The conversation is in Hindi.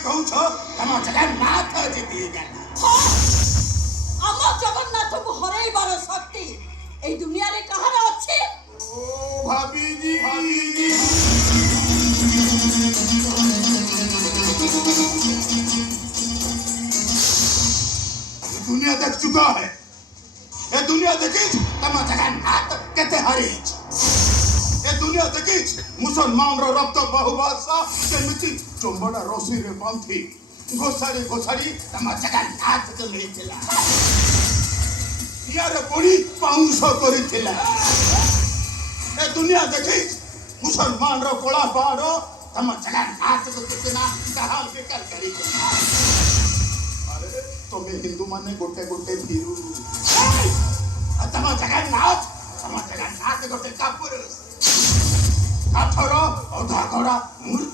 कौछ तम जगन्नाथ जीती गला आम जगन्नाथ को हरैबार शक्ति ए दुनिया रे कहार अछि ओ भाभी जी दुनिया देख चुका है ये दुनिया देखिच तम जगन्नाथ केते हरिच ये दुनिया देखिच मुसलमान रो रक्त बहुभाषा केमिति चोंबड़ा रोसी रे बांधी घोसारी तम जगन्नाथ को लेथिला यार बड़ी पाउंस करिथिला ए दुनिया देखिच मुसलमान रो कोला पाड़ो तम जगन्नाथ को कितना कहां बेकार करी अरे तुम्हें हिंदू माने गोटे गोटे भीरू तम जगन्नाथ गोटे कापुरुष काठर अधा गड़ा मूर्ख